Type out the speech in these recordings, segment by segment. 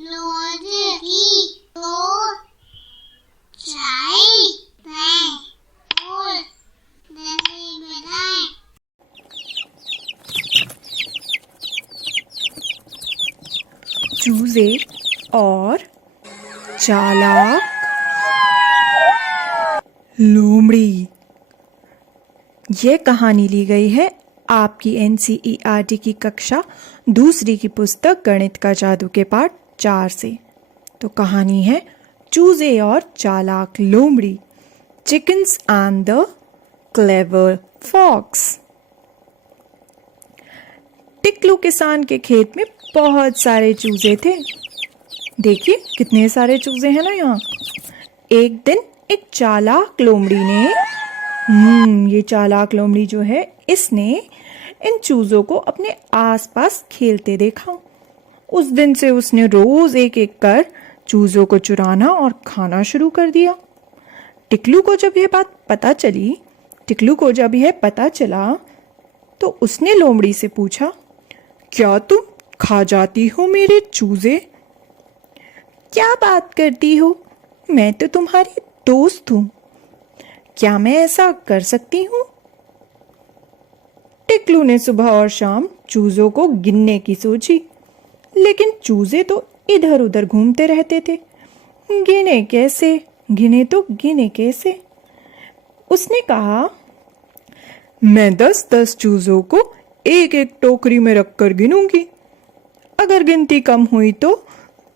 रोटी दो चाय और दही बनाए। चूजे और चालाक लोमड़ी। ये कहानी ली गई है आपकी NCERT की कक्षा दूसरी की पुस्तक गणित का जादू के पाठ 4 से। तो कहानी है चूजे और चालाक लोमड़ी, chickens and the clever fox. Tiklu किसान के खेत में बहुत सारे चूजे थे। देखिए कितने सारे चूजे हैं ना यहाँ। एक दिन एक चालाक लोमड़ी ने ये चालाक लोमड़ी जो है इसने इन चूजों को अपने आसपास खेलते देखा। उस दिन से उसने रोज एक एक कर चूजों को चुराना और खाना शुरू कर दिया। टिकलू को जब यह पता चला तो उसने लोमड़ी से पूछा, क्या तुम खा जाती हो मेरे चूजे? क्या बात करती हो, मैं तो तुम्हारी दोस्त हूं, क्या मैं ऐसा कर सकती हूँ? टिकलू ने सुबह और शाम चूजों को गिनने की सोची, लेकिन चूजे तो इधर उधर घूमते रहते थे। गिने कैसे? उसने कहा, मैं 10-10 चूजों को एक एक टोकरी में रखकर गिनूंगी। अगर गिनती कम हुई तो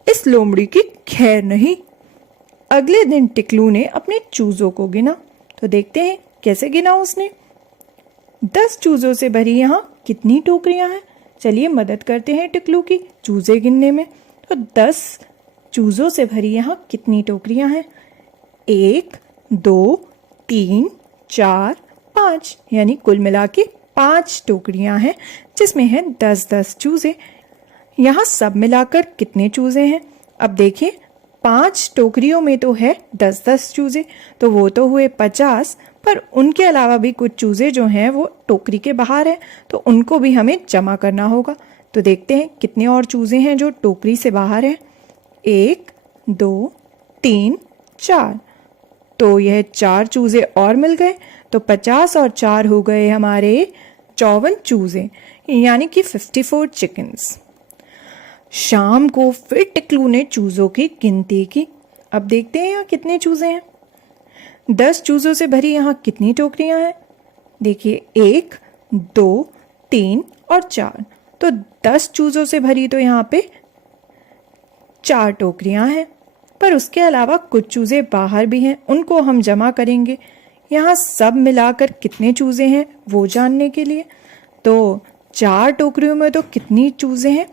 इस लोमड़ी की खैर नहीं। अगले दिन टिकलू ने अपने चूजों को गिना। तो देखते हैं कैसे गिना उसने। 10 चूजों से भरी यहाँ कितनी टोकरियां हैं? चलिए मदद करते हैं टिकलू की चूजे गिनने में। तो 10 चूजों से भरी यहाँ कितनी टोकरियां हैं? 1 2 3 4 5, यानी कुल मिला के 5 टोकरियां हैं जिसमें है 10-10 चूजे। यहाँ सब मिलाकर कितने चूजे हैं? अब देखिए 5 टोकरियों में तो है 10-10 चूजे, तो वो तो हुए 50, पर उनके अलावा भी कुछ चूजे जो हैं वो टोकरी के बाहर हैं, तो उनको भी हमें जमा करना होगा। तो देखते हैं कितने और चूजे हैं जो टोकरी से बाहर हैं। 1 2 3 4, तो यह 4 चूजे और मिल गए, तो 50 और 4 हो गए हमारे 54 चूजे, यानी कि 54 चिकन्स। शाम को फिर टिकलू ने चूजों की गिनती की। अब देखते हैं यहाँ कितने चूजे हैं। 10 चूजों से भरी यहाँ कितनी टोकरियां हैं? देखिए 1 2 3 और 4, तो 10 चूजों से भरी तो यहाँ पे 4 टोकरियां हैं, पर उसके अलावा कुछ चूजे बाहर भी हैं, उनको हम जमा करेंगे। यहाँ सब मिलाकर कितने चूजे हैं वो जानने के लिए, तो 4 टोकरियों में तो कितनी चूजे हैं?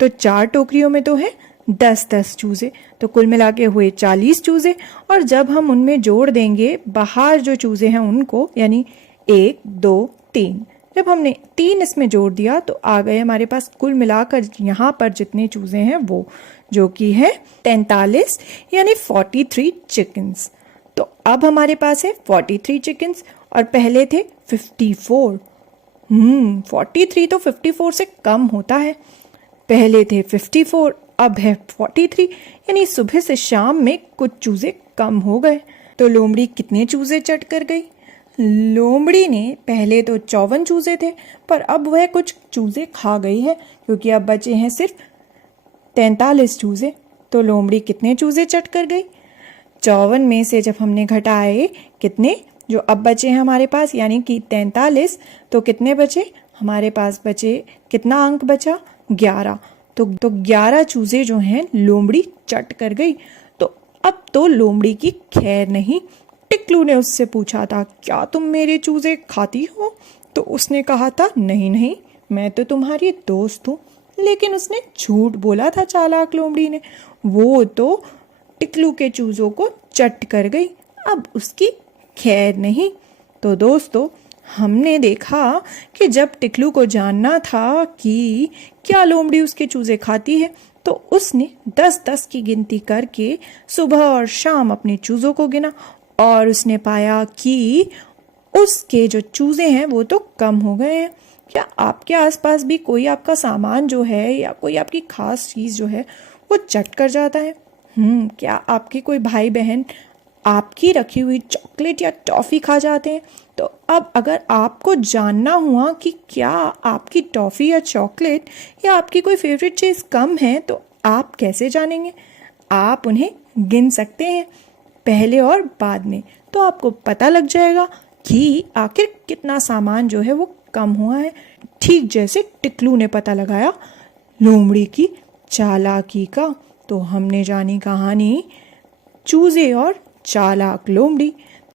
तो 4 टोकरियों में तो है 10-10 चूजे, तो कुल मिला के हुए 40 चूजे। और जब हम उनमें जोड़ देंगे बाहर जो चूजे हैं उनको, यानी 1 2 3, जब हमने 3 इसमें जोड़ दिया तो आ गए हमारे पास कुल मिलाकर यहाँ पर जितने चूजे हैं वो, जो कि है 43, यानी 43 चिकन्स। तो अब हमारे पास है 43 चिकन्स और पहले थे 54। 43 तो 54 से कम होता है। पहले थे 54, अब है 43, यानी सुबह से शाम में कुछ चूजे कम हो गए। तो लोमड़ी कितने चूजे चट कर गई? लोमड़ी ने पहले तो 54 चूजे थे, पर अब वह कुछ चूजे खा गई है, क्योंकि अब बचे हैं सिर्फ 43 चूजे। तो लोमड़ी कितने चूजे चट कर गई? 54 में से जब हमने घटाए कितने जो अब बचे हैं हमारे पास, यानी कि 43, तो कितने बचे हमारे पास? बचे कितना अंक बचा? 11। तो 11 चूजे जो हैं लोमड़ी चट कर गई। तो अब तो लोमड़ी की खैर नहीं। टिकलू ने उससे पूछा था, क्या तुम मेरे चूजे खाती हो? तो उसने कहा था, नहीं, मैं तो तुम्हारी दोस्त हूँ। लेकिन उसने झूठ बोला था चालाक लोमड़ी ने। वो तो टिकलू के चूजों को चट कर गई, अब उसकी खैर नहीं। तो दोस्तों, हमने देखा कि जब टिकलू को जानना था कि क्या लोमड़ी उसके चूजे खाती है, तो उसने 10-10 की गिनती करके सुबह और शाम अपने चूजों को गिना, और उसने पाया कि उसके जो चूजे हैं वो तो कम हो गए हैं। क्या आपके आसपास भी कोई आपका सामान जो है या कोई आपकी खास चीज जो है वो चट कर जाता है। क्या आपकी कोई भाई बहन आपकी रखी हुई चॉकलेट या टॉफ़ी खा जाते हैं? तो अब अगर आपको जानना हुआ कि क्या आपकी टॉफ़ी या चॉकलेट या आपकी कोई फेवरेट चीज़ कम है तो आप कैसे जानेंगे? आप उन्हें गिन सकते हैं पहले और बाद में, तो आपको पता लग जाएगा कि आखिर कितना सामान जो है वो कम हुआ है। ठीक जैसे टिकलू ने पता लगाया लोमड़ी की चालाकी का। तो हमने जानी कहानी चूजे और चालाक लोमड़ी।